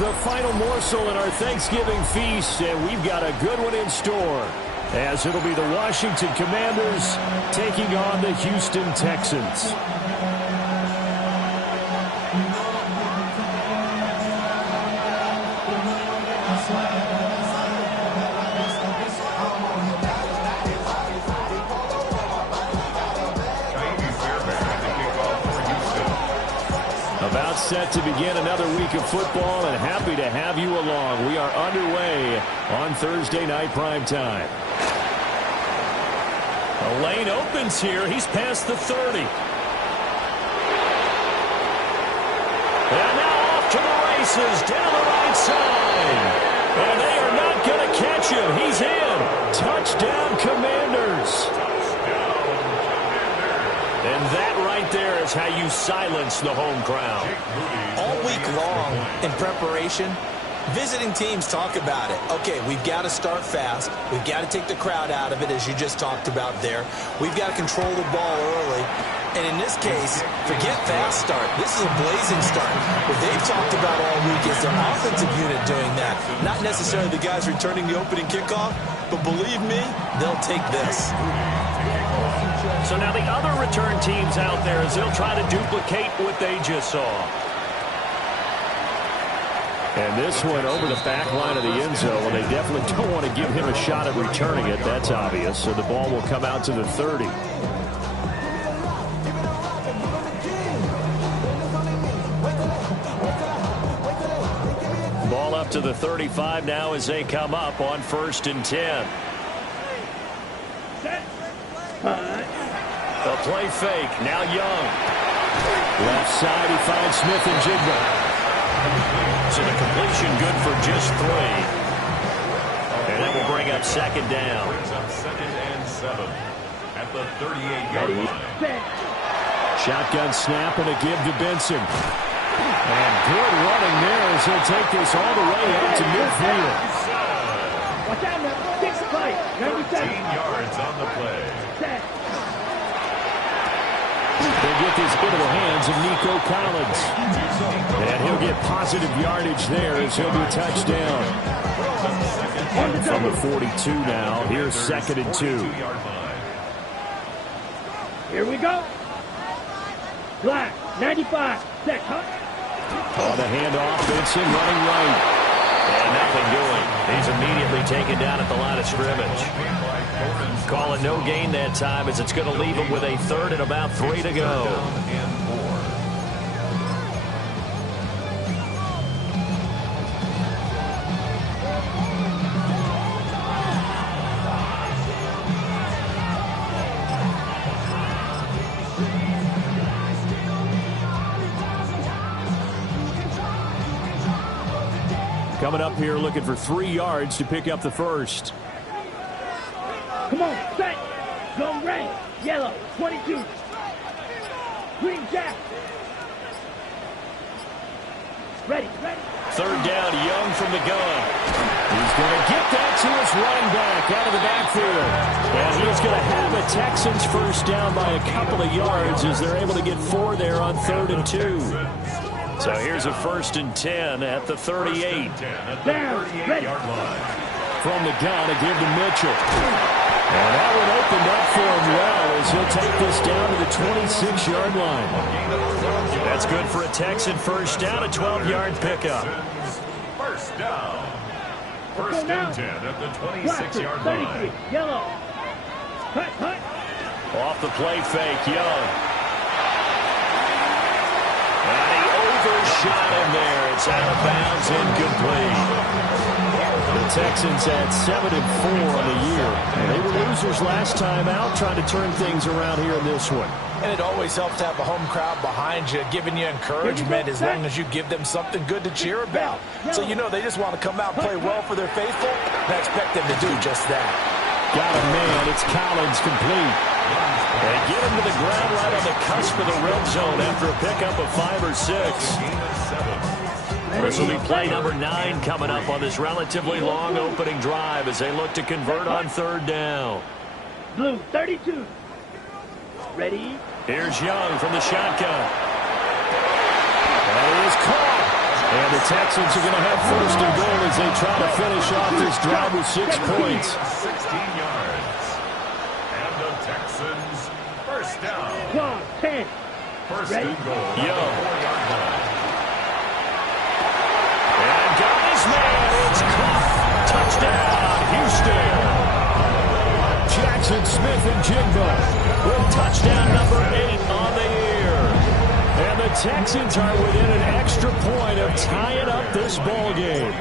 the final morsel in our Thanksgiving feast, and we've got a good one in store, as it'll be the Washington Commanders taking on the Houston Texans. About set to begin another week of football, and happy to have you along. We are underway on Thursday night primetime. A lane opens here. He's past the 30. And now off to the races down the right side. And they are not going to catch him. He's in. Touchdown, Commanders. And that right there is how you silence the home crowd. All week long in preparation, visiting teams talk about it. Okay, we've got to start fast. We've got to take the crowd out of it, as you just talked about there. We've got to control the ball early. And in this case, forget fast start. This is a blazing start. What they've talked about all week is their offensive unit doing that. Not necessarily the guys returning the opening kickoff, but believe me, they'll take this. So now the other return teams out there as they'll try to duplicate what they just saw. And this one over the back line of the end zone. Well, they definitely don't want to give him a shot at returning it. That's obvious. So the ball will come out to the 30. Ball up to the 35 now as they come up on 1st and 10. A play fake. Now Young. Left side, he finds Smith and Jigba. So the completion good for just 3. And that will bring up 2nd down. Brings up 2nd and 7 at the 38-yard line. Shotgun snap and a give to Benson. And good running there as he'll take this all the way up to midfield. Watch out now. 6 play. 13 yards on the play. They'll get this into the hands of Nico Collins. And he'll get positive yardage there as he'll be touched down. From the 42 now, here's 2nd and 2. Here we go. Black, 95, set, huh? On the handoff, Benson running right. And nothing doing. He's immediately taken down at the line of scrimmage. Calling no gain that time as it's going to leave him with a 3rd and about 3 to go. Coming up here looking for 3 yards to pick up the first. Come on, set. Go red. Yellow, 22. Green jack. Ready. 3rd down, Young from the gun. He's going to get that to his running back out of the backfield. And he's going to have the Texans first down by a couple of yards as they're able to get 4 there on 3rd and 2. So here's a 1st and 10 at the 38. Down, ready. From the gun, a give to Mitchell. And that one opened up for him well as he'll take this down to the 26-yard line. That's good for a Texan first down, a 12-yard pickup. First down. 1st and 10 at the 26-yard line. Yellow. Cut. Off the play fake, Young. And he overshot him there. It's out of bounds, incomplete. The Texans had 7-4 on the year. And they were losers last time out, trying to turn things around here in this one. And it always helps to have a home crowd behind you, giving you encouragement as long as you give them something good to cheer about. So you know they just want to come out and play well for their faithful, and I expect them to do just that. Got a man. It's Collins complete. They get him to the ground right on the cusp of the red zone after a pickup of 5 or 6. This will be play number 9 coming up on this relatively long opening drive as they look to convert on 3rd down. Blue, 32. Ready? Here's Young from the shotgun. That is caught. And the Texans are going to have first and goal as they try to finish off this drive with 6 points. 16 yards. And the Texans first down. 10. First and goal. Young. And got his man. It's caught. Touchdown, Houston. Jackson Smith and Jigba with touchdown number 8 on the year. And the Texans are within an extra point of tying up this ball game.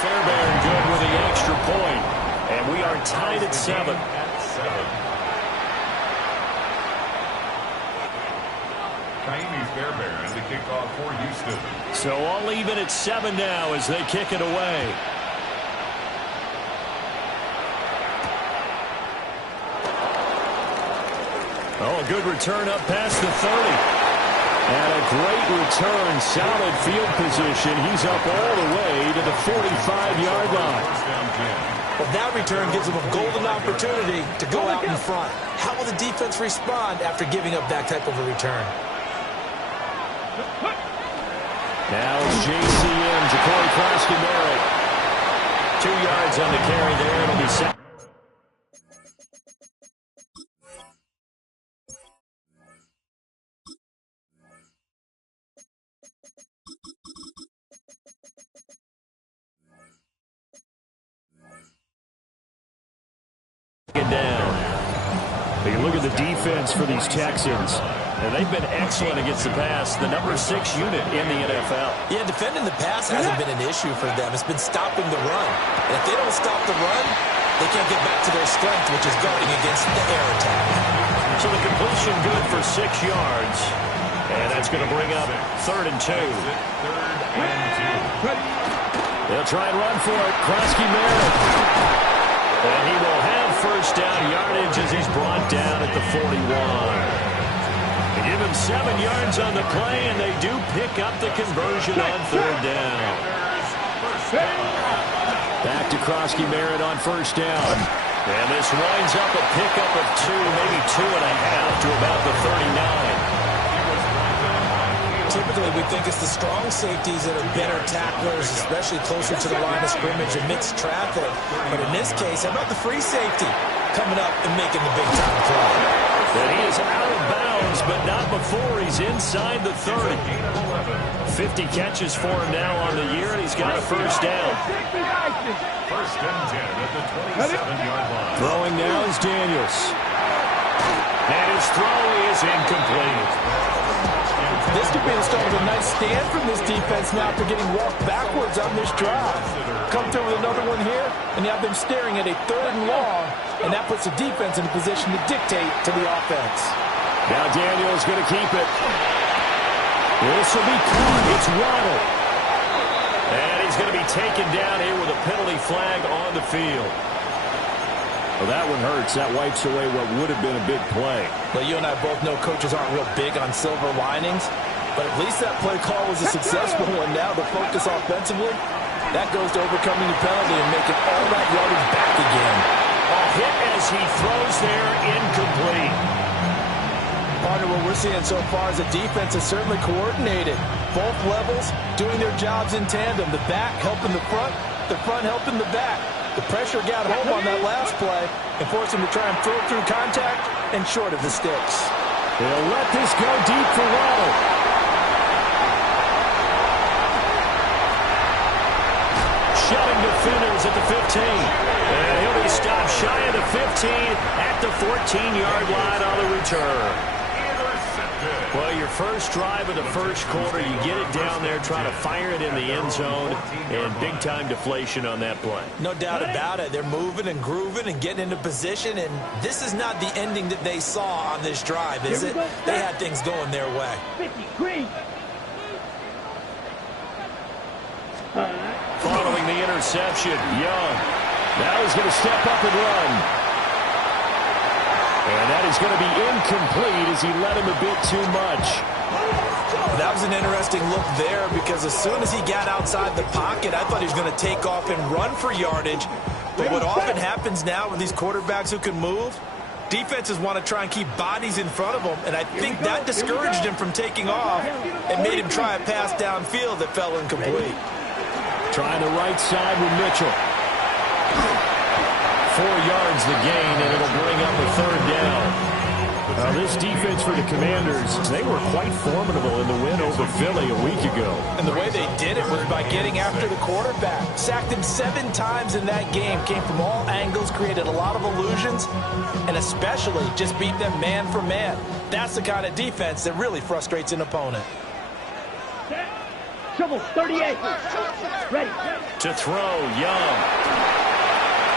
Fairbairn good with the extra point. And we are tied at 7. Fairbairn to kick off for Houston. So all even at 7 now as they kick it away. Oh, good return up past the 30. And a great return, solid field position. He's up all the way to the 45-yard line. Well, that return gives them a golden opportunity to go out in front. How will the defense respond after giving up that type of a return? Now it's JCM, Ja'Cory Closkey-Merritt. 2 yards on the carry there. It'll be set. Down. But you look at the defense for these Texans, and they've been excellent against the pass, the number 6 unit in the NFL. Yeah, defending the pass hasn't been an issue for them. It's been stopping the run. And if they don't stop the run, they can't get back to their strength, which is guarding against the air attack. So the completion good for 6 yards. And that's going to bring up 3rd and 2. They'll try and run for it. Closkey-Merritt. And he will have first down yardage as he's brought down at the 41. They give him 7 yards on the play, and they do pick up the conversion on 3rd down. Back to Closkey-Merritt on first down. And this winds up a pickup of 2, maybe 2.5 to about the 39. Typically, we think it's the strong safeties that are better tacklers, especially closer to the line of scrimmage amidst traffic. But in this case, how about the free safety coming up and making the big-time play? And he is out of bounds, but not before he's inside the 30. 50 catches for him now on the year, and he's got a first down. First and 10 at the 27-yard line. Throwing now is Daniels. And his throw is incomplete. This could be the start of a nice stand from this defense now after getting walked backwards on this drive. Come through with another one here, and you have them staring at a 3rd and long, and that puts the defense in a position to dictate to the offense. Now Daniels going to keep it. This will be caught. It's Waddle. And he's going to be taken down here with a penalty flag on the field. Well, that one hurts. That wipes away what would have been a big play. Well, you and I both know coaches aren't real big on silver linings, but at least that play call was a successful one. Now the focus offensively, that goes to overcoming the penalty and making all that yardage back again. A hit as he throws there, incomplete. Partner, what we're seeing so far is the defense is certainly coordinated. Both levels doing their jobs in tandem. The back helping the front helping the back. The pressure got home on that last play and forced him to try and throw through contact and short of the sticks. They'll let this go deep for Waddle. Shoving defenders at the 15. And he'll be stopped shy of the 15 at the 14-yard line on the return. Well, your first drive of the first quarter, you get it down there, try to fire it in the end zone, and big-time deflation on that play. No doubt about it. They're moving and grooving and getting into position, and this is not the ending that they saw on this drive, is it? They had things going their way. 53. Following the interception, Young. Now he's going to step up and run. And that is going to be incomplete as he let him a bit too much. That was an interesting look there because as soon as he got outside the pocket, I thought he was going to take off and run for yardage. But what often happens now with these quarterbacks who can move, Defenses want to try and keep bodies in front of him, and I think that discouraged him from taking off and made him try a pass downfield that fell incomplete. Trying the right side with Mitchell. 4 yards the gain, and it'll bring up a third down. This defense for the Commanders, they were quite formidable in the win over Philly a week ago. And the way they did it was by getting after the quarterback. Sacked him 7 times in that game. Came from all angles, created a lot of illusions, and especially just beat them man for man. That's the kind of defense that really frustrates an opponent. Triple 38. Ready. To throw, Young.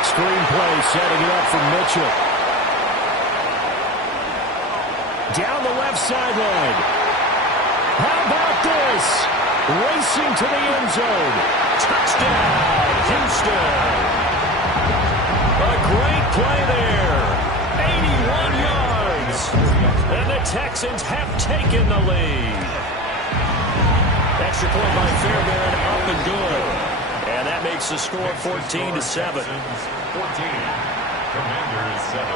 Screenplay setting it up for Mitchell. Down the left sideline. How about this? Racing to the end zone. Touchdown, Houston. A great play there. 81 yards. And the Texans have taken the lead. Extra point by Fairbairn, up and good. And that makes the score 14-7. 14. Commanders 7.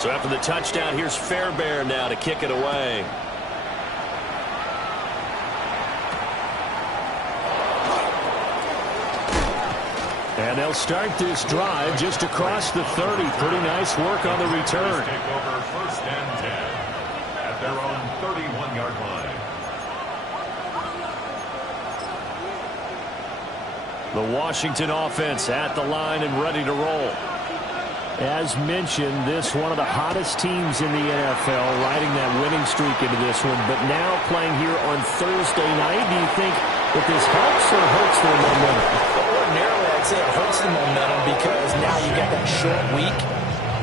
So after the touchdown, here's Fairbairn now to kick it away. And they'll start this drive just across the 30. Pretty nice work on the return. Take over 1st and 10 at their own 31-yard line. The Washington offense at the line and ready to roll. As mentioned, this one of the hottest teams in the NFL, riding that winning streak into this one, but now playing here on Thursday night. Do you think that this helps or hurts their momentum? Ordinarily, I'd say it hurts the momentum because now you get that short week.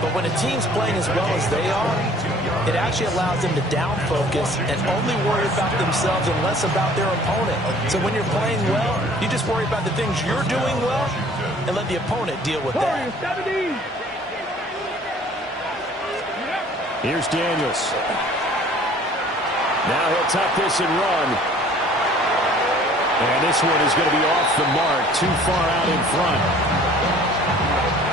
But when a team's playing as well as they are, it actually allows them to down focus and only worry about themselves and less about their opponent. So when you're playing well, you just worry about the things you're doing well and let the opponent deal with that. Here's Daniels. Now he'll tuck this and run. And this one is going to be off the mark, too far out in front.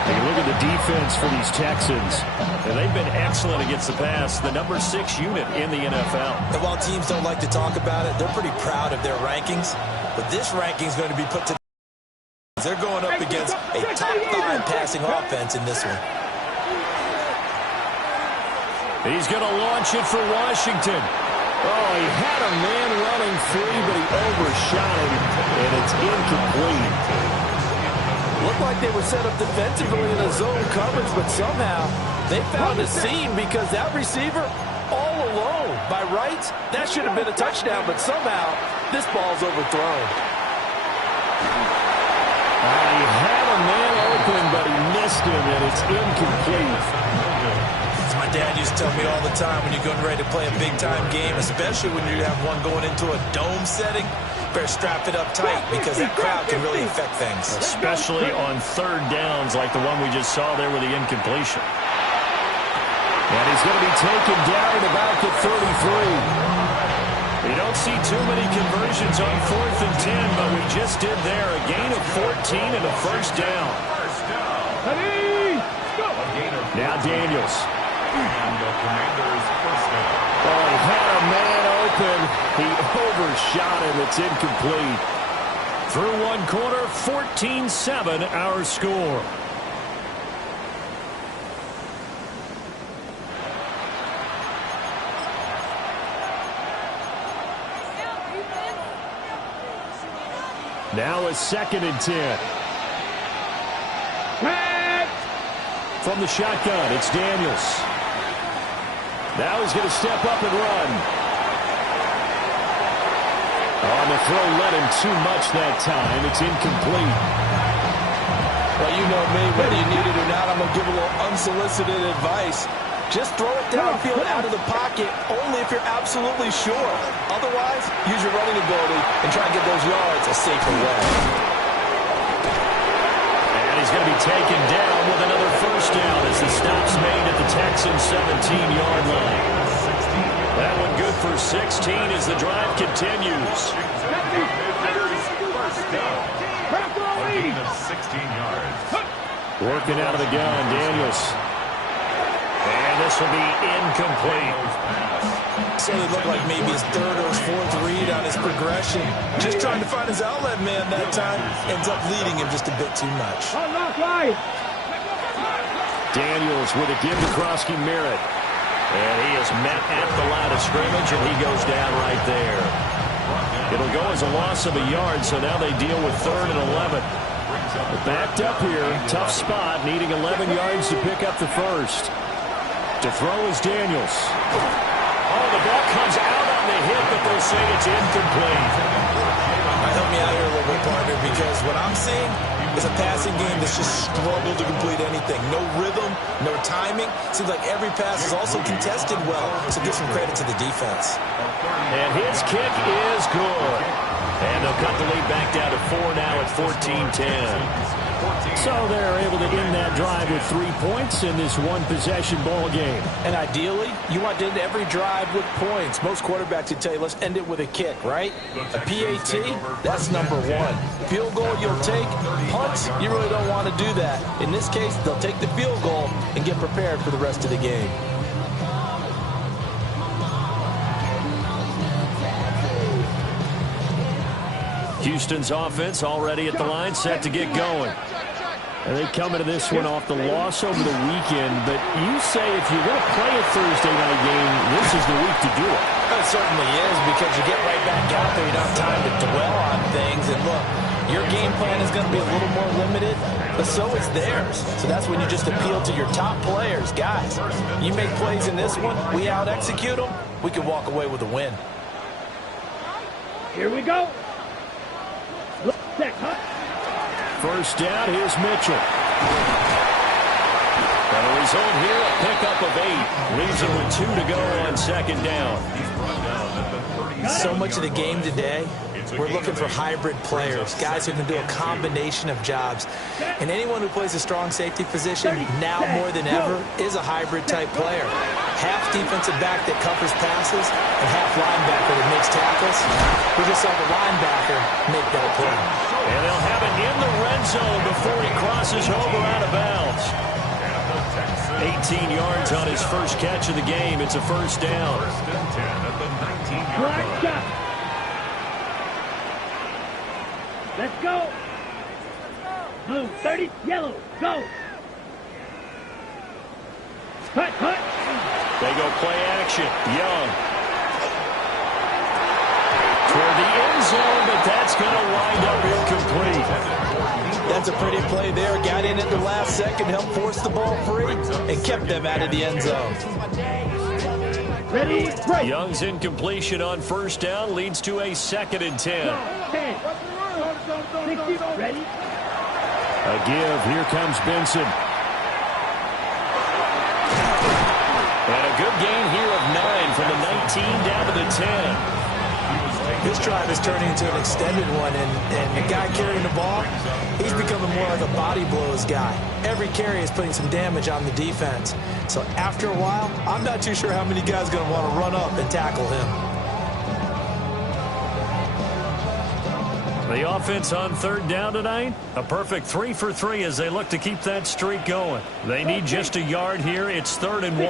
Take a look at the defense for these Texans. And they've been excellent against the pass, the number 6 unit in the NFL. And while teams don't like to talk about it, they're pretty proud of their rankings. But this ranking is going to be put to... They're going up against a top 5 passing offense in this one. He's going to launch it for Washington. Oh, he had a man running free, but he overshot him, and it's incomplete. Looked like they were set up defensively in a zone coverage, but somehow they found a seam because that receiver all alone. By rights, that should have been a touchdown, but somehow this ball's overthrown. He had a man open, but he missed him, and it's incomplete. My dad used to tell me all the time, when you're getting ready to play a big-time game, especially when you have one going into a dome setting, better strap it up tight because that crowd can really affect things. Especially on 3rd downs like the one we just saw there with the incompletion. And he's going to be taken down at about the 33. You don't see too many conversions on 4th and 10, but we just did there. A gain of 14 and a first down. Now Daniels. And the Commanders' first down. Oh, he had a man open. He overshot him. It's incomplete. Through one quarter, 14-7 our score. Now a 2nd and 10. From the shotgun, it's Daniels. Now he's going to step up and run. On the throw, let him too much that time. It's incomplete. Well, you know me, whether you need it or not, I'm going to give a little unsolicited advice. Just throw it downfield out of the pocket only if you're absolutely sure. Otherwise, use your running ability and try and get those yards a safer way. And he's going to be taken down with another first down as the stop's made at the Texans' 17-yard line. That one good for 16 as the drive continues. First down. A gain of 16 yards. Working out of the gun, Daniels. And this will be incomplete. So it looked like maybe his third or his fourth read on his progression. Just trying to find his outlet man that time. Ends up leading him just a bit too much. Daniels with a give to Krosky Merritt. And he is met at the line of scrimmage, and he goes down right there. It'll go as a loss of a yard, so now they deal with 3rd and 11. Backed up here, tough spot, needing 11 yards to pick up the first. To throw is Daniels. Oh, the ball comes out on the hit, but they'll say it's incomplete. Help me out here a little bit, partner, because what I'm seeing is a passing game that's just struggled to complete anything. No rhythm, no timing. Seems like every pass is also contested well, so give some credit to the defense. And his kick is good. And they'll cut the lead back down to 4 now at 14-10. So they're able to end that drive with 3 points in this one-possession ball game. And ideally, you want to end every drive with points. Most quarterbacks would tell you, let's end it with a kick, right? A PAT, that's number 1. Field goal, you'll take. Punts, you really don't want to do that. In this case, they'll take the field goal and get prepared for the rest of the game. Houston's offense already at the line, set to get going. And they come into this one off the loss over the weekend, but you say if you're going to play a Thursday night game, this is the week to do it. It certainly is, because you get right back out there. You don't have time to dwell on things. And look, your game plan is going to be a little more limited, but so is theirs. So that's when you just appeal to your top players. Guys, you make plays in this one, we out-execute them, we can walk away with a win. Here we go. First down, here's Mitchell. And a result here, a pickup of 8. Leaves them with 2 to go on second down. So much of the game today, we're looking for hybrid players, guys who can do a combination of jobs. And anyone who plays a strong safety position, now more than ever, is a hybrid-type player. Half defensive back that covers passes and half linebacker that makes tackles. We just saw the linebacker make that play. And they'll have it in the red zone before he crosses over out of bounds. 18 yards on his first catch of the game. It's a first down. Let's go. Blue, 30, yellow, go. Hut, hut. They go play action. Young. Toward the end zone, but that's going to wind up incomplete. That's a pretty play there. Got in at the last second, helped force the ball free, and kept them out of the end zone. Ready, break. Young's incompletion on first down leads to a 2nd and 10. 10. 60, ready. A give. Here comes Benson. And a good gain here of 9 from the 19 down to the 10. This drive is turning into an extended one, and the guy carrying the ball, he's becoming more like a body blows guy. Every carry is putting some damage on the defense. So after a while, I'm not too sure how many guys are going to want to run up and tackle him. The offense on third down tonight, a perfect 3 for 3 as they look to keep that streak going. They need just a yard here. It's 3rd and 1.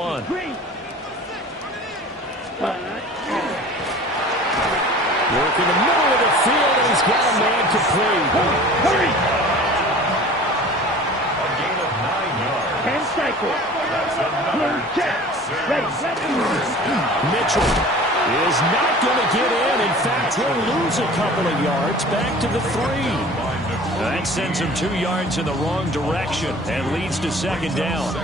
Work in the middle of the field, and he's got a man complete. Hurry! A gain of 9 yards. 10 cycle. Blue check. Ready. Mitchell is not going to get in. In fact, he'll lose a couple of yards back to the 3. That sends him 2 yards in the wrong direction and leads to 2nd down.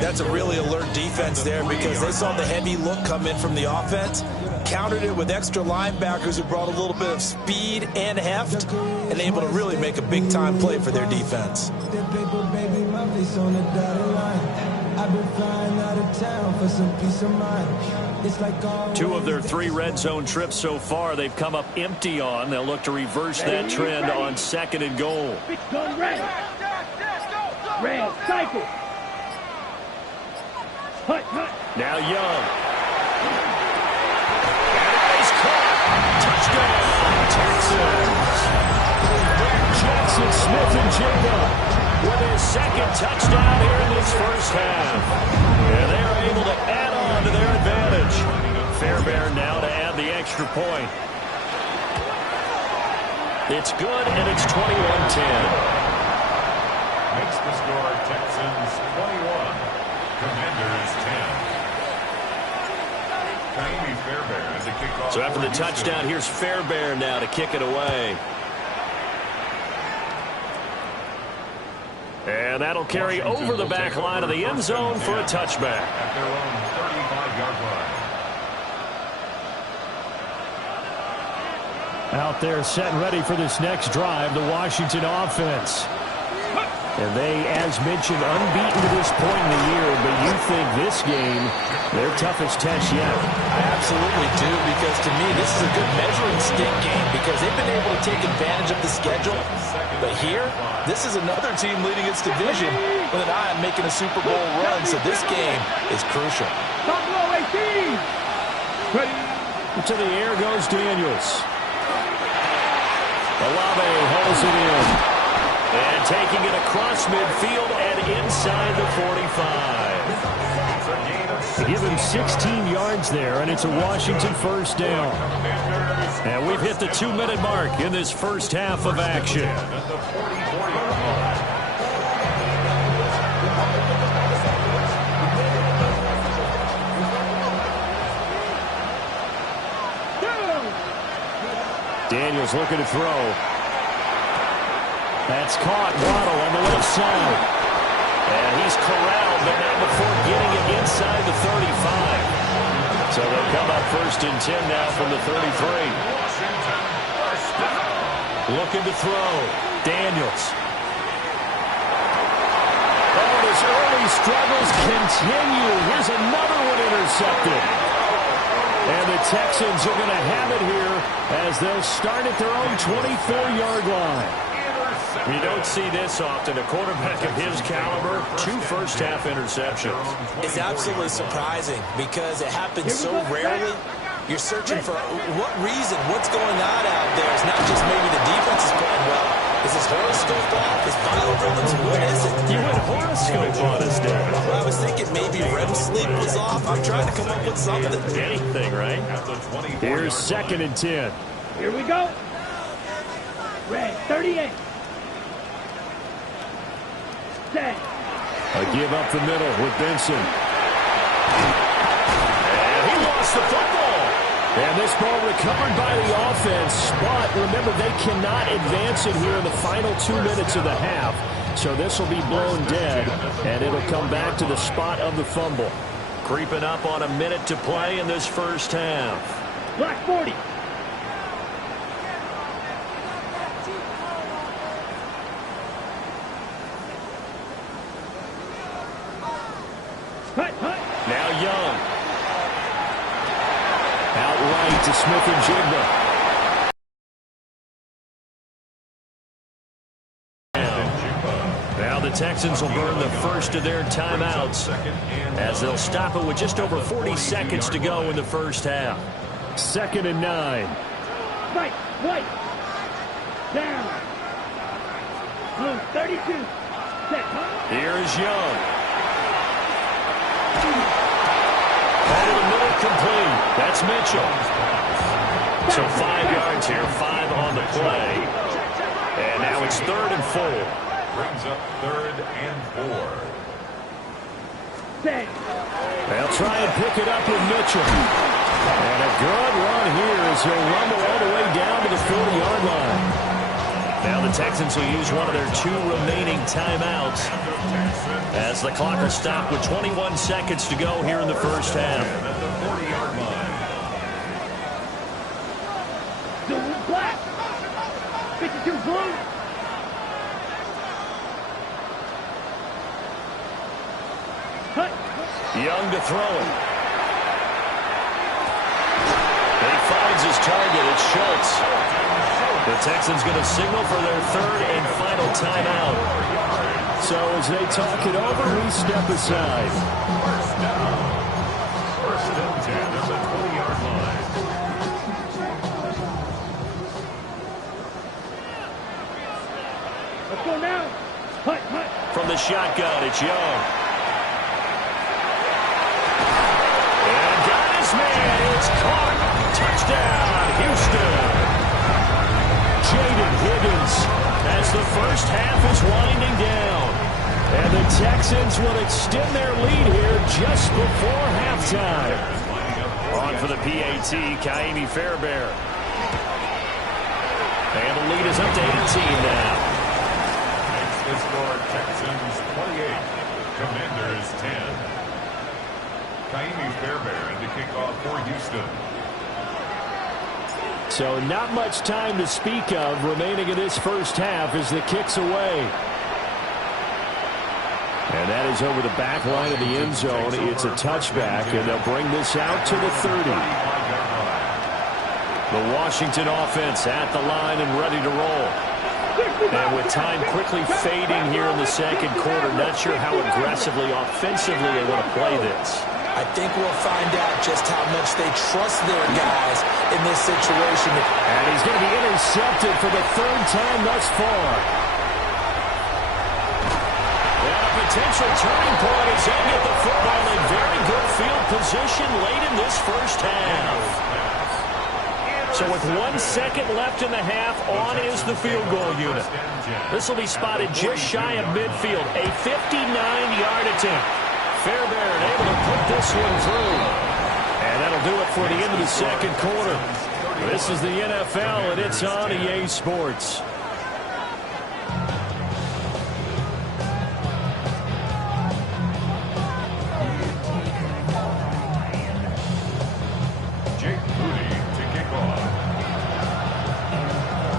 That's a really alert defense there, because they saw the heavy look come in from the offense, countered it with extra linebackers who brought a little bit of speed and heft, and able to really make a big-time play for their defense. I've been flying out of town for some peace of mind. It's like 2 of their 3 red zone trips so far they've come up empty on. They'll look to reverse that trend on 2nd and goal. Go red. Red, cycle. Hut, hut. Now Young. Touchdown, Texans. Jackson Smith-Njigba with his second touchdown here in this first half. And they are able to add on to their advantage. Fairbairn now to add the extra point. It's good, and it's 21-10. Makes the score Texans 21, Commanders 10. Fairbairn as a kickoff. So after the touchdown, here's Fairbairn now to kick it away. And that'll carry over the back line of the end zone for a touchback. At their own 35-yard line. Out there set and ready for this next drive, the Washington offense. And they, as mentioned, unbeaten to this point in the year, but you think this game, their toughest test yet. I absolutely do, because to me, this is a good measuring stick game because they've been able to take advantage of the schedule. But here, this is another team leading its division with an eye on making a Super Bowl run, so this game is crucial. To the air goes Daniels. Olave holds it in. And taking it across midfield and inside the 45. Give him 16 yards there, and it's a Washington first down. And we've hit the 2-minute mark in this first half of action. Daniels looking to throw. That's caught. Waddle on the left side. And he's corralled, but not before getting it inside the 35. So they'll come up first and 10 now from the 33. Looking to throw. Daniels. Oh, his early struggles continue. Here's another one intercepted. And the Texans are going to have it here as they'll start at their own 24-yard line. You don't see this often. A quarterback of his caliber, 2 first-half interceptions. It's absolutely surprising because it happens so rarely. You're searching for what reason, what's going on out there. It's not just maybe the defense is playing well. Is his horoscope off? Is biorhythms? What is it? You went horoscope on us, David. Well, I was thinking maybe REM sleep was off. I'm trying to come up with something. Anything, right? Here's 2nd and 10. Here we go. Red 38. Set. A give up the middle with Benson. And he lost the football. And this ball recovered by the offense. But remember, they cannot advance it here in the final 2 minutes of the half. So this will be blown dead, and it'll come back to the spot of the fumble. Creeping up on a minute to play in this first half. Black 40. Now Young. Outright to Smith-Njigba. Now the Texans will burn the first of their timeouts as they'll stop it with just over 40 seconds to go in the first half. 2nd and 9. Right, white. Down. Blue 32. Set. Here is Young. Over the middle, complete. That's Mitchell. So 5 yards here, 5 on the play. And now it's 3rd and 4. Brings up 3rd and 4. Set. They'll try and pick it up with Mitchell. And a good run here as he'll rumble all the way down to the 40-yard line. Now the Texans will use one of their 2 remaining timeouts as the clock will stop with 21 seconds to go here in the first half. At the 40-yard line. Blue black. 52 blue. Hut. Young to throw it. He finds his target. It's Schultz. The Texans going to signal for their 3rd and final timeout. So as they talk it over, we step aside. First down. 1st and 10 at the 20-yard line. down. Hut, hut. From the shotgun, it's Young. And got his man. It's caught. Touchdown, Houston. Jaden Higgins as the first half is winding down. And the Texans will extend their lead here just before halftime. On for the PAT, Kaimi Fairbairn. And the lead is up to 18 now. Makes the score Texans 28, Commanders 10. Kaimi Fairbairn to kick off for Houston. So not much time to speak of remaining in this first half as the kick's away. And that is over the back line of the end zone. It's a touchback, and they'll bring this out to the 30. The Washington offense at the line and ready to roll. And with time quickly fading here in the second quarter, not sure how aggressively, offensively they want to play this. I think we'll find out just how much they trust their guys in this situation. And he's going to be intercepted for the third time thus far. And a potential turning point as they get the football in very good field position late in this first half. So with 1 second left in the half, on is the field goal unit. This will be spotted just shy of midfield, a 59-yard attempt. Fairbairn able to put this one through. And that'll do it for the end of the second quarter. This is the NFL, and it's on EA Sports.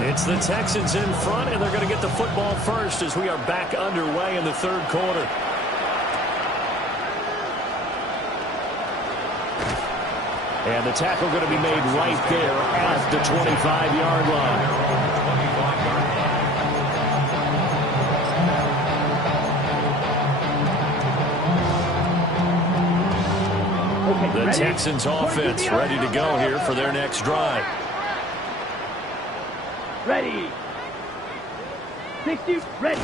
It's the Texans in front, and they're going to get the football first as we are back underway in the third quarter. And the tackle going to be made right there at the 25-yard line. The Texans offense ready to go here for their next drive. Ready. 60, ready.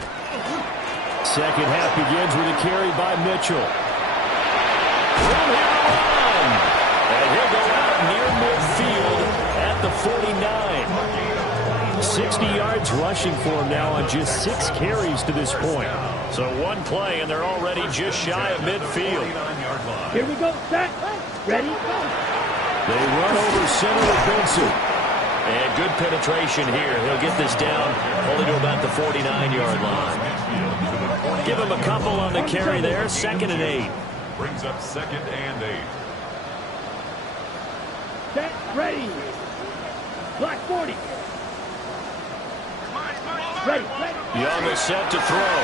Second half begins with a carry by Mitchell. Room here to run. And he'll go out near midfield at the 49. 60 yards rushing for him now on just 6 carries to this point. So one play, and they're already just shy of midfield. Here we go. Set. Ready. They run over center with Benson. And good penetration here. He'll get this down only to about the 49-yard line. Give him a couple on the carry there. 2nd and 8. Brings up 2nd and 8. Set. Ready. Block 40. Ready. Young is set to throw.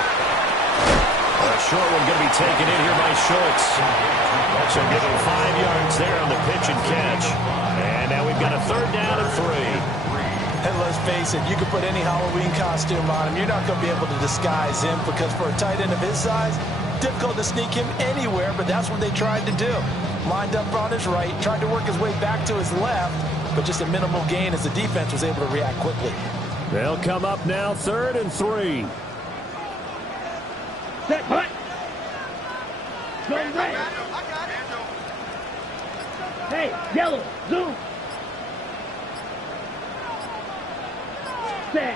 A short one going to be taken in here by Schultz. So give him 5 yards there on the pitch and catch. And now we've got a 3rd down and 3. And let's face it, you can put any Halloween costume on him. You're not going to be able to disguise him because for a tight end of his size, difficult to sneak him anywhere, but that's what they tried to do. Lined up on his right, tried to work his way back to his left, but just a minimal gain as the defense was able to react quickly. They'll come up now 3rd and 3. Set. Hut. Go red. Hey, yellow. Zoom. Set.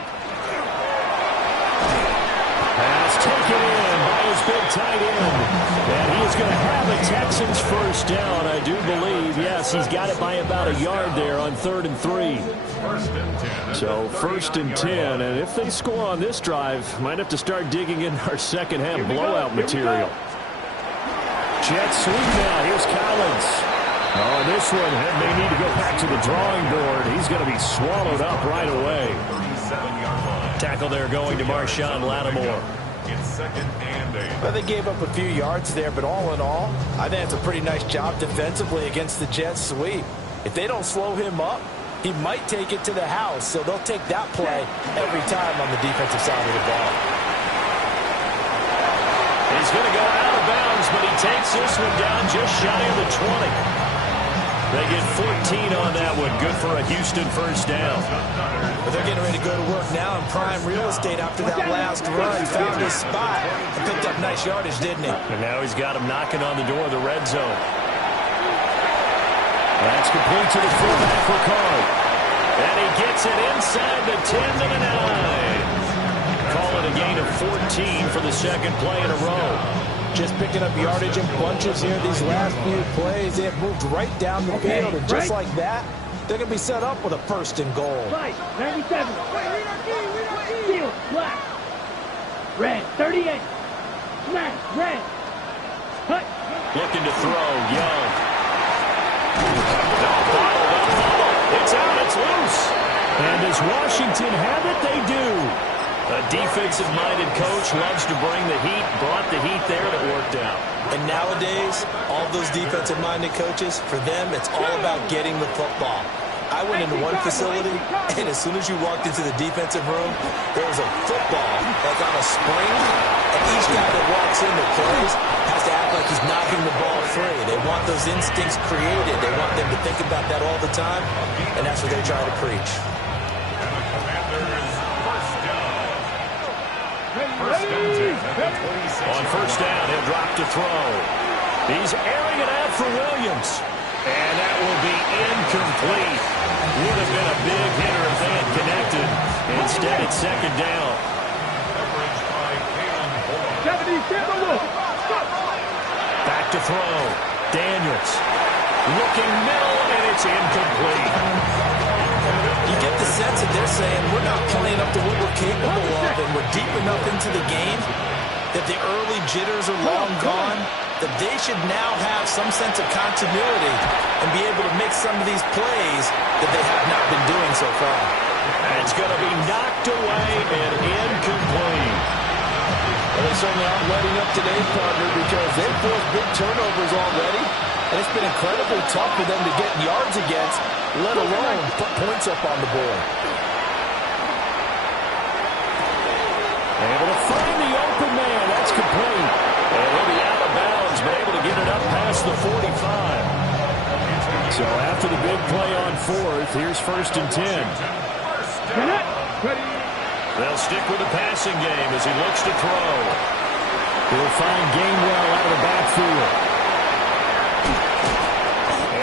Pass taken in by his big tight end. And he is going to have a Texans first down, I do believe. Yes, he's got it by about a yard there on 3rd and 3. So 1st and 10, and if they score on this drive, might have to start digging in our second half blowout material. Jet sweep now. Here's Collins. Oh, this one may need to go back to the drawing board. He's going to be swallowed up right away. Tackle there going to Marshawn Lattimore. It's 2nd and 8. Well, they gave up a few yards there, but all in all, I think it's a pretty nice job defensively against the jet sweep. If they don't slow him up, he might take it to the house, so they'll take that play every time on the defensive side of the ball. He's going to go out of bounds, but he takes this one down just shy of the 20. They get 14 on that one. Good for a Houston first down. But they're getting ready to go to work now in prime real estate after that last run. Found his spot and picked up nice yardage, didn't he? And now he's got him knocking on the door of the red zone. That's complete to the fullback for Card. And he gets it inside the 10 to the 9. Call it a gain of 14 for the second play in a row. Just picking up yardage in bunches here these last few plays. They have moved right down the field, and just like that, they're going to be set up with a first and goal. 97. Steel, black. Red, 38. Smash, red. Cut. Looking to throw, Young. It's out, it's loose. And does Washington have it? They do. A defensive-minded coach loves to bring the heat, brought the heat there, and it worked out. And nowadays, all those defensive-minded coaches, for them, it's all about getting the football. I went into one facility, and as soon as you walked into the defensive room, there was a football like on a spring, and each guy that walks in that plays has to act like he's knocking the ball free. They want those instincts created. They want them to think about that all the time, and that's what they try to preach. On first down, he'll drop to throw. He's airing it out for Williams. And that will be incomplete. Would have been a big hitter if they had connected. Instead, it's second down. Back to throw. Daniels. Looking middle, and it's incomplete. You get the sense that they're saying we're not playing up to what we're capable of, and we're deep enough into the game that the early jitters are long gone, that they should now have some sense of continuity and be able to make some of these plays that they have not been doing so far. It's going to be knocked away and incomplete. Well, they certainly aren't letting up today, partner, because they've forced big turnovers already, and it's been incredibly tough for them to get yards against, let alone put points up on the board. Able to find the open man. That's complete. And he'll be out of bounds, but able to get it up past the 45. So after the big play on fourth, here's first and 10. They'll stick with the passing game as he looks to throw. He'll find Gainwell out of the backfield.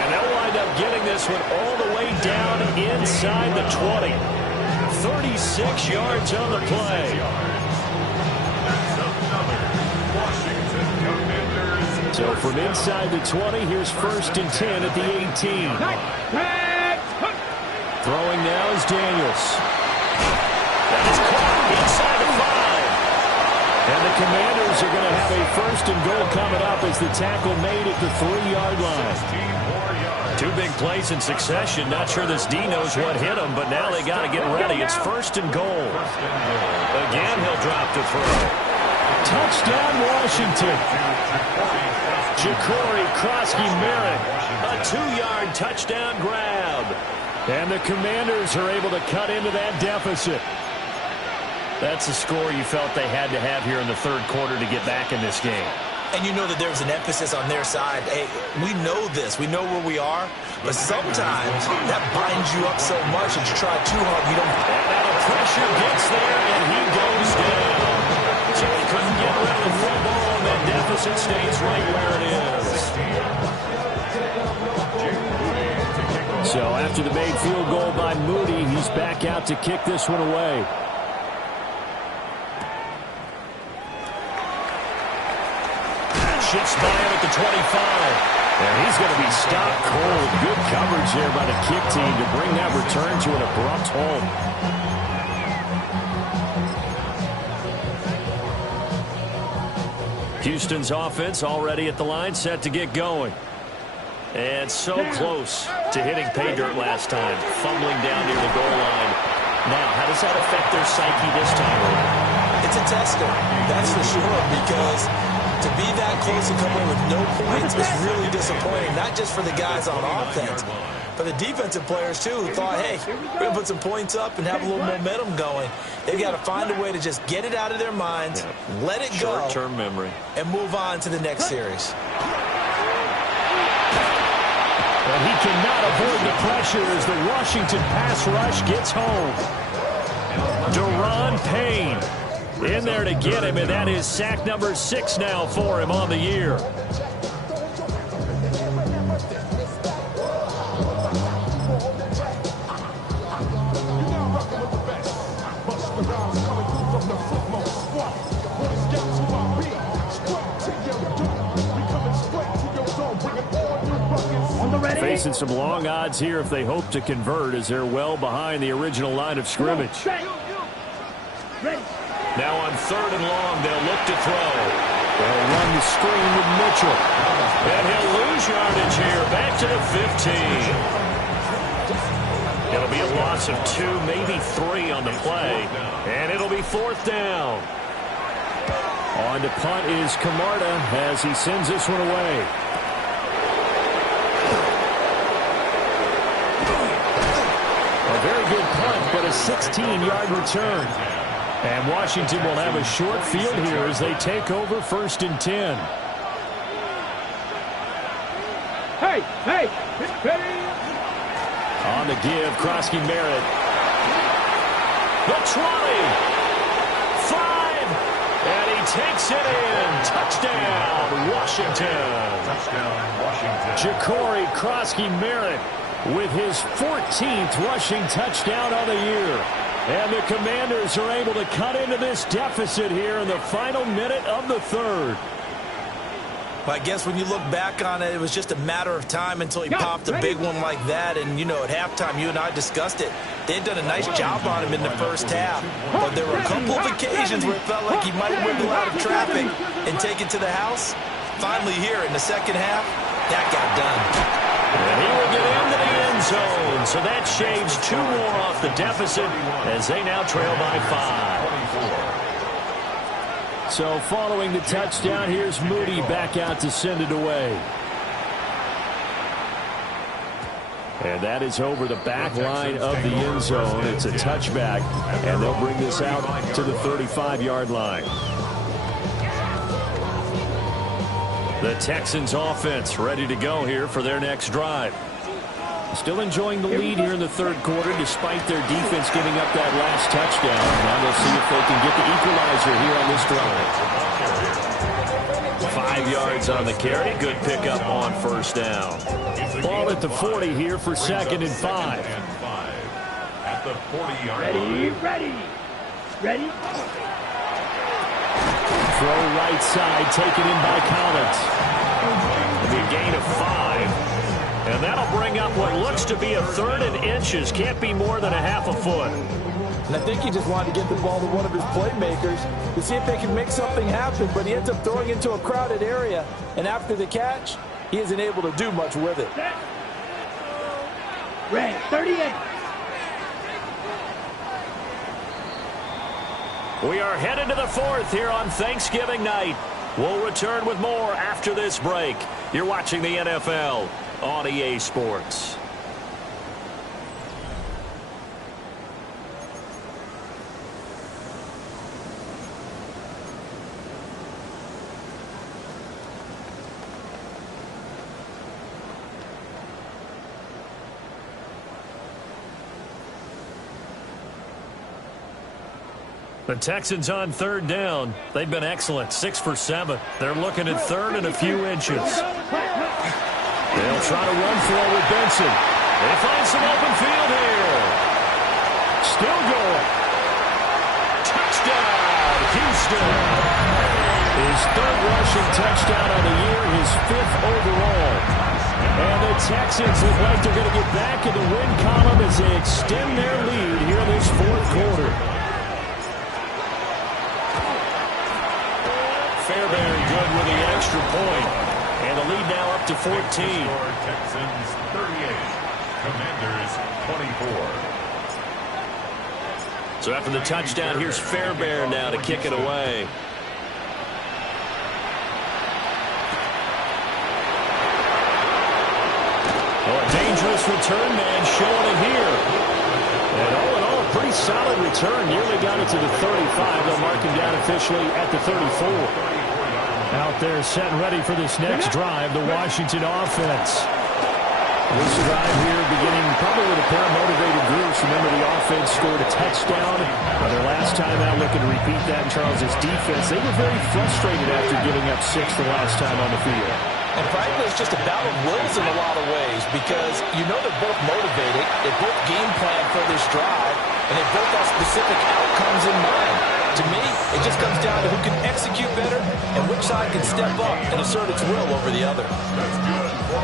And they'll wind up getting this one all the way down inside the 20. 36 yards on the play. So from inside the 20, here's first and 10 at the 18. Throwing now is Daniels. That is caught inside the 5. And the Commanders are going to have a first and goal coming up as the tackle made at the 3-yard line. 2 big plays in succession. Not sure this D knows what hit him, but now they got to get ready. It's first and goal. Again, he'll drop to throw. Touchdown, Washington. Ja'Cory Krosky-Merritt, a 2-yard touchdown grab. And the Commanders are able to cut into that deficit. That's the score you felt they had to have here in the third quarter to get back in this game. And you know that there was an emphasis on their side. Hey, we know this. We know where we are. But sometimes that binds you up so much that you try too hard. You don't. And now the pressure gets there, and he goes down. So he couldn't get rid of the football, and that deficit stays right where it is. So after the made field goal by Moody, he's back out to kick this one away. Shifts by him at the 25. And he's going to be stopped cold. Good coverage there by the kick team to bring that return to an abrupt halt. Houston's offense already at the line, set to get going. And so close to hitting pay dirt last time, fumbling down near the goal line. Now, how does that affect their psyche this time around? It's a tester, that's for sure, because to be that close and come away with no points is really disappointing, not just for the guys on offense, but the defensive players, too, who thought, hey, we're going to put some points up and have a little momentum going. They've got to find a way to just get it out of their minds, let it go, short-term memory, and move on to the next series. And he cannot avoid the pressure as the Washington pass rush gets home. Deron Payne in there to get him, and that is sack number 6 now for him on the year. Facing some long odds here if they hope to convert, as they're well behind the original line of scrimmage. Now on 3rd and long, they'll look to throw. They'll run the screen with Mitchell. And he'll lose yardage here, back to the 15. It'll be a loss of 2, maybe 3 on the play. And it'll be 4th down. On to punt is Camarda as he sends this one away. A very good punt, but a 16-yard return. And Washington will have a short field here as they take over 1st and 10. Hey, ready? On the give, Krosky Merritt. The 20. 5. And he takes it in. Touchdown, Washington. Touchdown, Washington. Ja'Cory Krosky Merritt with his 14th rushing touchdown on the year. And the Commanders are able to cut into this deficit here in the final minute of the 3rd. Well, I guess when you look back on it, it was just a matter of time until he popped a big one like that. And, you know, at halftime, you and I discussed it. They'd done a nice job on him in the first half. But there were a couple of occasions where it felt like he might wiggle out of traffic and take it to the house. Finally here in the second half, that got done. And he will get into the end zone. So that shaves 2 more off the deficit as they now trail by 5. So following the touchdown, here's Moody back out to send it away. And that is over the back line of the end zone. It's a touchback, and they'll bring this out to the 35-yard line. The Texans offense ready to go here for their next drive. Still enjoying the lead here in the 3rd quarter despite their defense giving up that last touchdown. Now they'll see if they can get the equalizer here on this drive. 5 yards on the carry. Good pickup on 1st down. Ball at the 40 here for 2nd and 5. At the 40-yard line. Ready? Throw right side, taken in by Collins. It'll be a gain of 5. And that'll bring up what looks to be a 3rd and inches. Can't be more than a half a foot. And I think he just wanted to get the ball to one of his playmakers to see if they can make something happen, but he ends up throwing into a crowded area. And after the catch, he isn't able to do much with it. Ready, 38. We are headed to the 4th here on Thanksgiving night. We'll return with more after this break. You're watching the NFL on EA Sports. The Texans on 3rd down. They've been excellent, 6 for 7. They're looking at 3rd and a few inches. They'll try to run for it with Benson. They find some open field here. Still going. Touchdown, Houston. His 3rd rushing touchdown of the year, his 5th overall. And the Texans look like they're going to get back in the win column as they extend their lead here in this 4th quarter. Fairbairn good with the extra point. And the lead now up to 14. Texans 38. Commanders 24. So after the touchdown, here's Fairbairn now to kick it away. Oh, a dangerous return man showing it here. And all in all, a pretty solid return. Nearly got it to the 35. They'll mark him down officially at the 34. Out there set and ready for this next drive, the Washington offense. This drive here beginning probably with a pair of motivated groups. Remember, the offense scored a touchdown. Their last time out, looking to repeat that in Charles's defense. They were very frustrated after giving up 6 the last time on the field. And frankly, it's just a battle of wills in a lot of ways because you know they're both motivated, they both game plan for this drive, and they both have specific outcomes in mind. To me, it just comes down to who can execute better and which side can step up and assert its will over the other.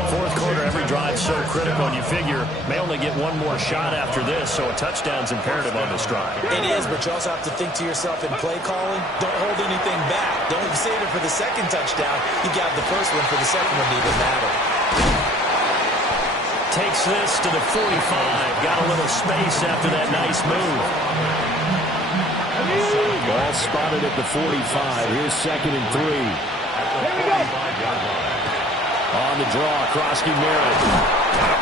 Fourth quarter, every drive so critical, and you figure may only get one more shot after this, so a touchdown's imperative on this drive. It is, but you also have to think to yourself in play calling, don't hold anything back. Don't save it for the second touchdown. You got the first one for the second one to even matter. Takes this to the 45. Got a little space after that nice move. Ball spotted at the 45. Here's 2nd and 3. Here we go. On the draw, Krosky Merritt.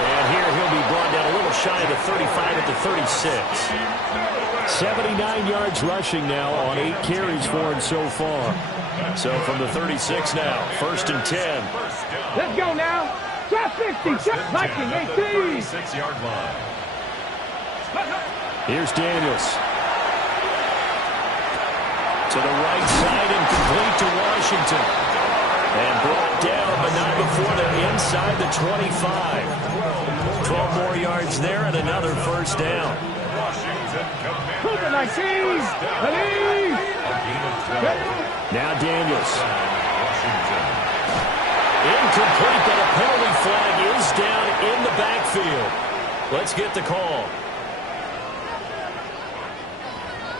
And here he'll be brought down a little shy of the 35 at the 36. 79 yards rushing now on 8 carries for him so far. So from the 36 now, 1st and 10. Let's go now. Shot 50. Shot Viking 18. 6-yard line. Here's Daniels. To the right side and complete to Washington. And brought down, but not before they're inside the 25. 12 more yards there and another 1st down. Cougar 19. Now Daniels. Incomplete, but a penalty flag is down in the backfield. Let's get the call.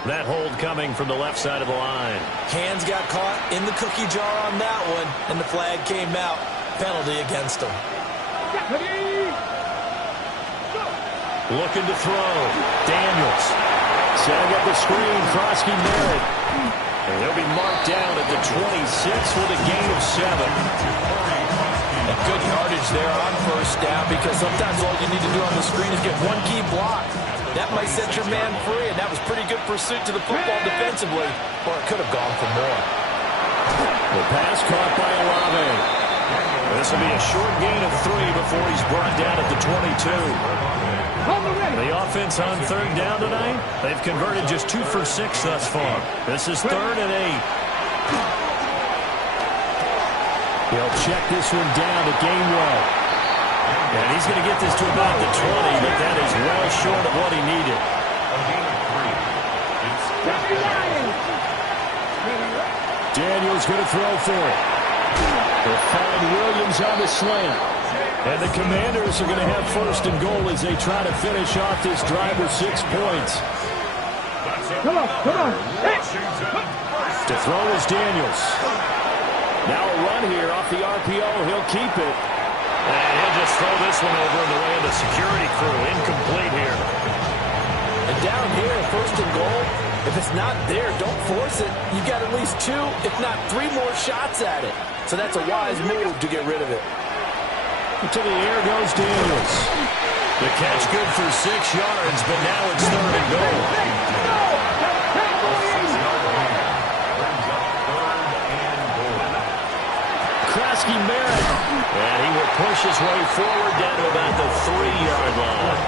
That hold coming from the left side of the line. Hands got caught in the cookie jar on that one, and the flag came out. Penalty against them. Looking to throw. Daniels. Setting up the screen. Krosky Merritt. And they'll be marked down at the 26 with a gain of 7. And good yardage there on 1st down because sometimes all you need to do on the screen is get one key block. That might set your man free, and that was pretty good pursuit to the football defensively, or it could have gone for more. The pass caught by Olave. This will be a short gain of 3 before he's brought down at the 22. The offense on 3rd down tonight, they've converted just 2 for 6 thus far. This is 3rd and 8. He'll check this one down to Gainwell. And he's going to get this to about the 20, but that is well short of what he needed. Daniels going to throw for it. They'll find Williams on the slant. And the Commanders are going to have 1st and goal as they try to finish off this drive with 6 points. Come on, come on. To throw is Daniels. Now a run here off the RPO. He'll keep it. And he'll just throw this one over in the way of the security crew. Incomplete here. And down here, 1st and goal, if it's not there, don't force it. You got at least 2, if not 3 more shots at it. So that's a wise move to get rid of it. To the air goes Daniels. The catch good for 6 yards, but now it's 3rd and goal. Krosky Merritt. And he will push his way forward down to about the 3-yard line.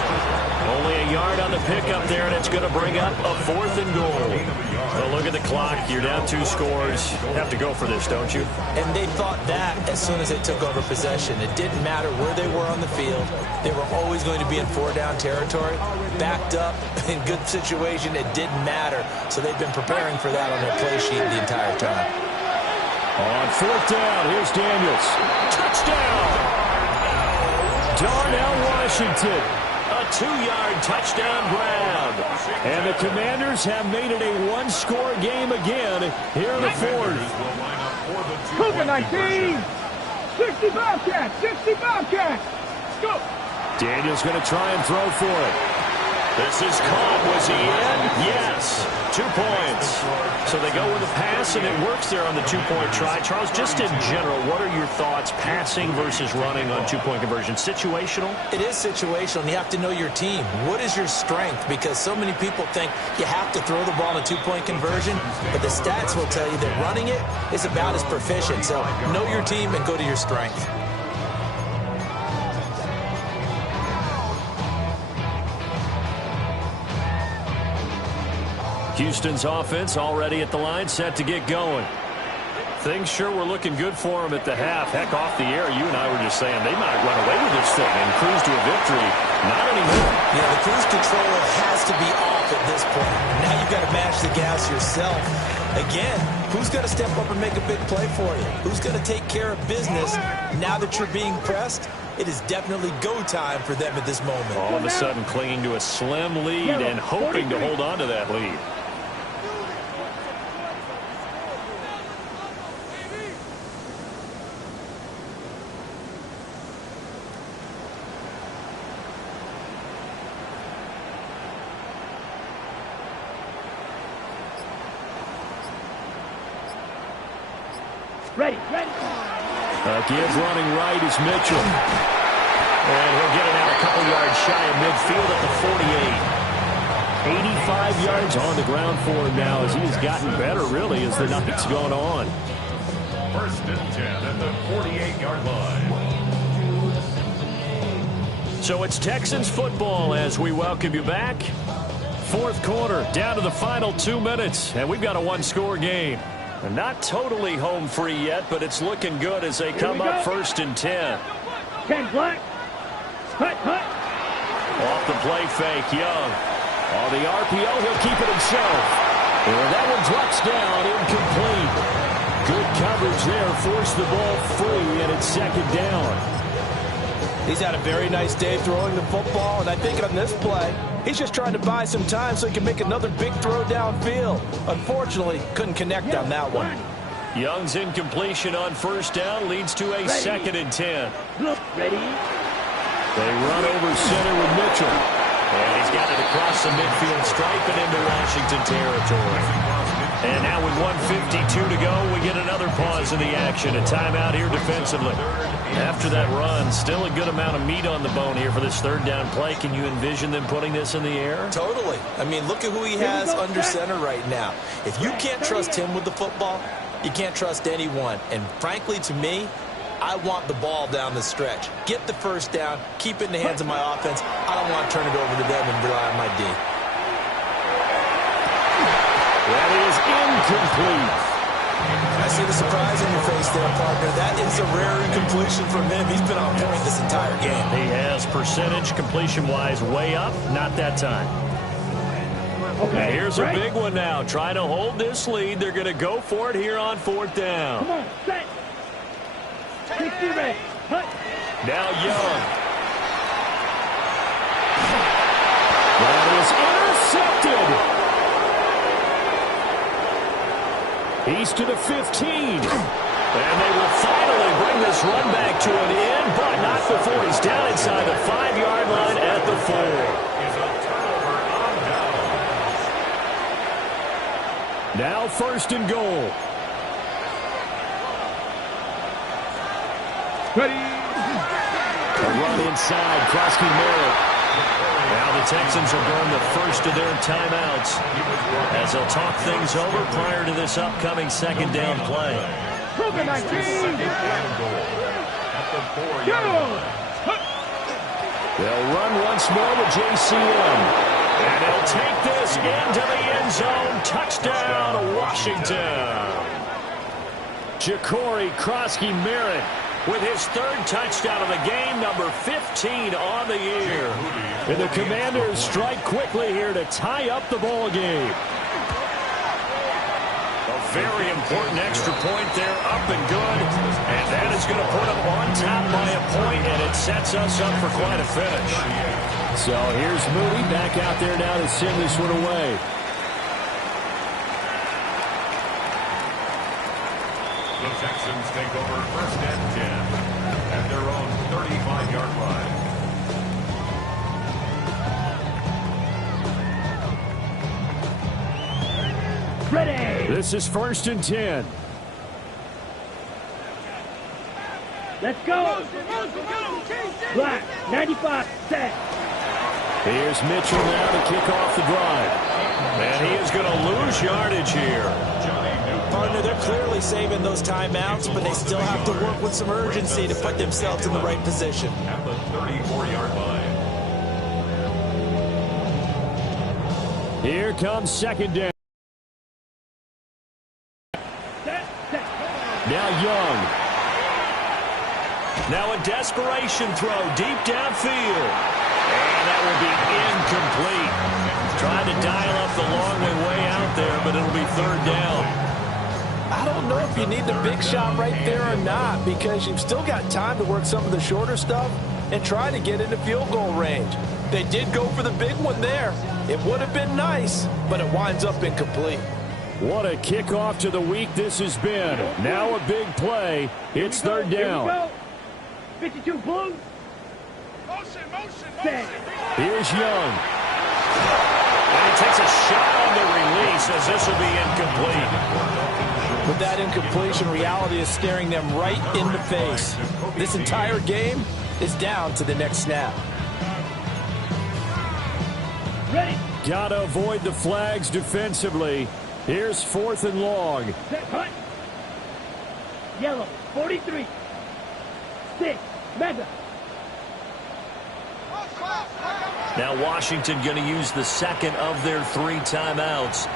Only a yard on the pickup there, and it's going to bring up a 4th and goal. Well, look at the clock. You're down 2 scores. You have to go for this, don't you? And they thought that as soon as they took over possession. It didn't matter where they were on the field. They were always going to be in 4-down territory. Backed up, in good situation, it didn't matter. So they've been preparing for that on their play sheet the entire time. On 4th down, here's Daniels. Touchdown! Darnell Washington. A 2-yard touchdown grab. And the Commanders have made it a 1-score game again here in the 4th. Cougar 19. 60 Bobcats. 60 Bobcats. Go. Daniels going to try and throw for it. This is caught. Was he in? Yes. 2 points. So they go with a pass, and it works there on the 2-point try. Charles, just in general, what are your thoughts passing versus running on 2-point conversion? Situational? It is situational, and you have to know your team. What is your strength? Because so many people think you have to throw the ball in a 2-point conversion, but the stats will tell you that running it is about as proficient. So know your team and go to your strength. Houston's offense already at the line, set to get going. Things sure were looking good for them at the half. Heck, off the air, you and I were just saying they might run away with this thing and cruise to a victory. Not anymore. Yeah, the cruise control has to be off at this point. Now you've got to match the gas yourself. Again, who's going to step up and make a big play for you? Who's going to take care of business now that you're being pressed? It is definitely go time for them at this moment. All of a sudden clinging to a slim lead and hoping to hold on to that lead. Ready. Again, running right is Mitchell. And he'll get it out a couple yards shy of midfield at the 48. 85 yards on the ground for him now as he's gotten better, really, as the night's gone on. First and 10 at the 48-yard line. So it's Texans football as we welcome you back. Fourth quarter, down to the final 2 minutes, and we've got a one-score game. Not totally home free yet, but it's looking good as they come up first and 10. 10 black. Cut. Off the play fake, Young. On the RPO, he'll keep it himself. And that one drops down, incomplete. Good coverage there, forced the ball free, and it's second down. He's had a very nice day throwing the football, and I think on this play, he's just trying to buy some time so he can make another big throw downfield. Unfortunately, couldn't connect on that one. Young's incompletion on first down leads to a second and 10. Ready. They run over center with Mitchell. And he's got it across the midfield stripe and into Washington territory. And now with 1:52 to go, we get another pause in the action. A timeout here defensively. After that run, still a good amount of meat on the bone here for this third down play. Can you envision them putting this in the air? Totally. I mean, look at who he has under center right now. If you can't trust him with the football, you can't trust anyone. And frankly, to me, I want the ball down the stretch. Get the first down, keep it in the hands of my offense. I don't want to turn it over to them and rely on my D. That is incomplete. I see the surprise in your face there, partner. That is a rare incompletion from him. He's been on point this entire game. He has percentage completion-wise way up. Not that time. Okay, here's a big one now. Trying to hold this lead. They're going to go for it here on fourth down. Come on, set. 60 ready. Hut. Now Young. That is intercepted. He's to the 15. And they will finally bring this run back to an end, but not before he's down inside the 5-yard line at the 4. Now first and goal. Ready. A run inside, Krosky Merritt. Now the Texans will burn the first of their timeouts as they'll talk things over prior to this upcoming second down play. Broken 19. They'll run once more with JCM. And they'll take this into the end zone. Touchdown, Washington. Ja'Cory Krosky Merritt with his third touchdown of the game, number 15 on the year. And the Commanders strike quickly here to tie up the ball game. A very important extra point there, up and good. And that is going to put them on top by a point, and it sets us up for quite a finish. So here's Moody back out there now to send this one away. The Texans take over first and 10 at their own 35-yard line. Ready. This is first and 10. Let's go. Black, 95, set. Here's Mitchell now to kick off the drive. And he is going to lose yardage here. Partner, they're clearly saving those timeouts, but they still have to work with some urgency to put themselves in the right position. At the 34-yard line. Here comes second down. Now Young. Now a desperation throw deep downfield. And that will be incomplete. Trying to dial up the long way out there, but it'll be third down. I don't know if you need the big shot right there or not, because you've still got time to work some of the shorter stuff and try to get into field goal range. They did go for the big one there. It would have been nice, but it winds up incomplete. What a kickoff to the week this has been. Now a big play. It's third down. 52 blue. Motion. Here's Young. And he takes a shot on the release as this will be incomplete. With that incompletion, reality is staring them right in the face. This entire game is down to the next snap. Ready. Gotta avoid the flags defensively. Here's 4th and long. Set, hunt. Yellow, 43. 6, mega. Now Washington going to use the second of their 3 timeouts.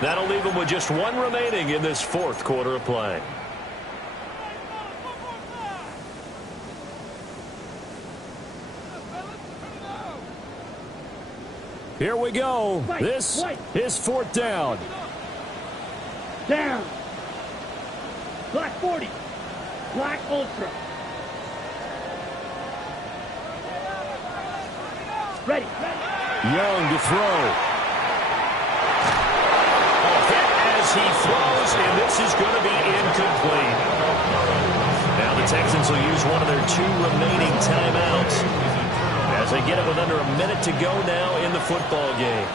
That'll leave them with just 1 remaining in this 4th quarter of play. Here we go. This is 4th down. Down. Black 40. Black ultra. Ready. Young to throw. Hit as he throws, and this is going to be incomplete. Now the Texans will use one of their 2 remaining timeouts as they get it with under a minute to go now in the football game.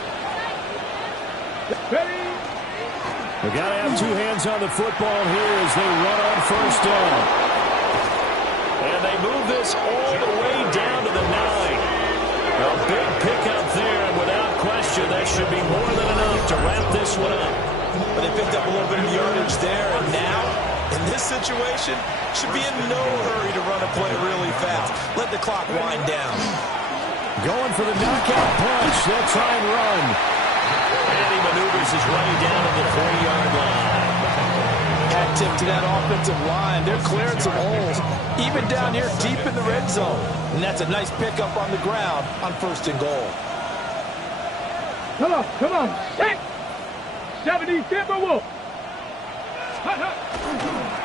Ready. They got to have 2 hands on the football here as they run on 1st down. And they move this all the way down to the 9. A big pickup there, and without question, that should be more than enough to wrap this one up. But they picked up a little bit of yardage there, and now, in this situation, should be in no hurry to run a play really fast. Let the clock wind down. Going for the knockout punch. They'll try and run. And he maneuvers his way down to the 3-yard line. Hat tip to that offensive line. They're clearing some holes, even down here deep in the red zone. And that's a nice pickup on the ground on 1st and goal. Come on. Set. 70 Timberwolf.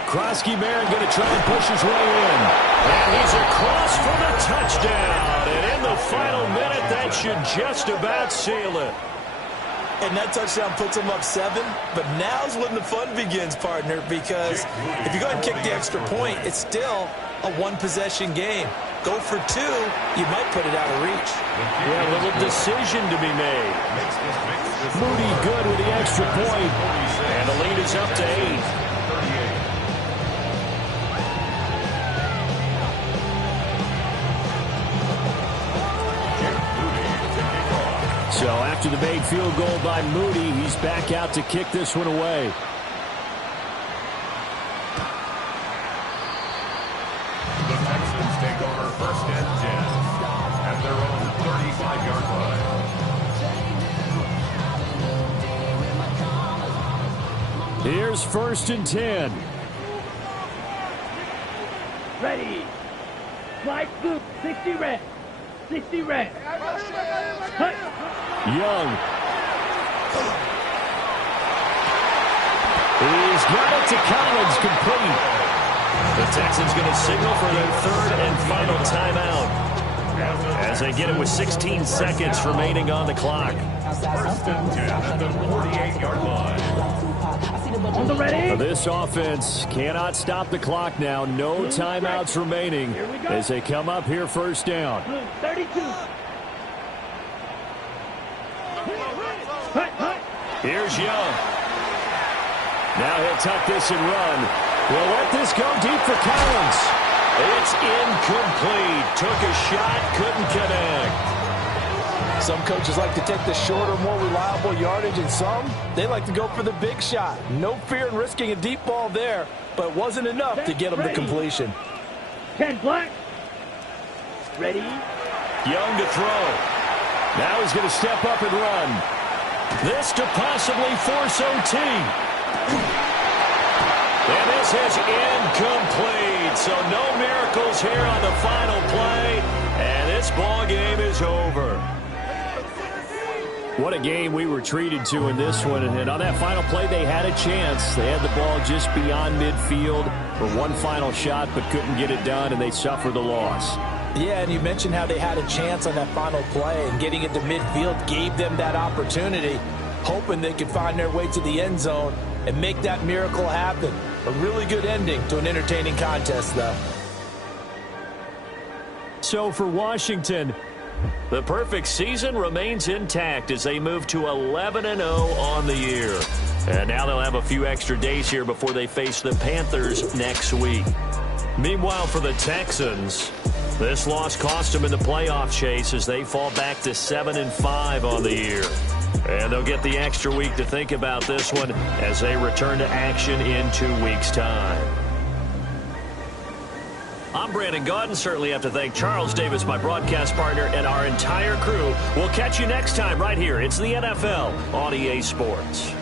Krosky Marin going to try and push his way in. And he's across for the touchdown. And in the final minute, that should just about seal it. And that touchdown puts them up 7. But now's when the fun begins, partner, because if you go ahead and kick the extra point, it's still a 1-possession game. Go for 2, you might put it out of reach. Yeah, a little decision to be made. Moody good with the extra point. And the lead is up to 8. So after the made field goal by Moody, he's back out to kick this one away. The Texans take over 1st and 10 at their own 35-yard line. Here's 1st and 10. Ready. Fly scoop. 60 red. 60 red. Hut. Young. He's got it to Collins, complete. The Texans going to signal for their 3rd and final timeout as they get it with 16 seconds remaining on the clock. 1st and 10 at the 48-yard line. On the ready. This offense cannot stop the clock now. No timeouts remaining as they come up here 1st down. 32. Here's Young. Now he'll tuck this and run. We'll let this go deep for Collins. It's incomplete. Took a shot, couldn't connect. Some coaches like to take the shorter, more reliable yardage, and some, they like to go for the big shot. No fear in risking a deep ball there, but it wasn't enough to get them to completion. 10 black. Ready. Young to throw. Now he's going to step up and run. This to possibly force OT. And this is incomplete. So no miracles here on the final play. And this ball game is over. What a game we were treated to in this one. And on that final play, they had a chance. They had the ball just beyond midfield for one final shot, but couldn't get it done, and they suffered the loss. Yeah, and you mentioned how they had a chance on that final play, and getting into midfield gave them that opportunity, hoping they could find their way to the end zone and make that miracle happen. A really good ending to an entertaining contest, though. So for Washington, the perfect season remains intact as they move to 11-0 on the year. And now they'll have a few extra days here before they face the Panthers next week. Meanwhile, for the Texans, this loss cost them in the playoff chase as they fall back to 7-5 on the year. And they'll get the extra week to think about this one as they return to action in 2 weeks' time. I'm Brandon Gaudin. Certainly have to thank Charles Davis, my broadcast partner, and our entire crew. We'll catch you next time right here. It's the NFL on EA Sports.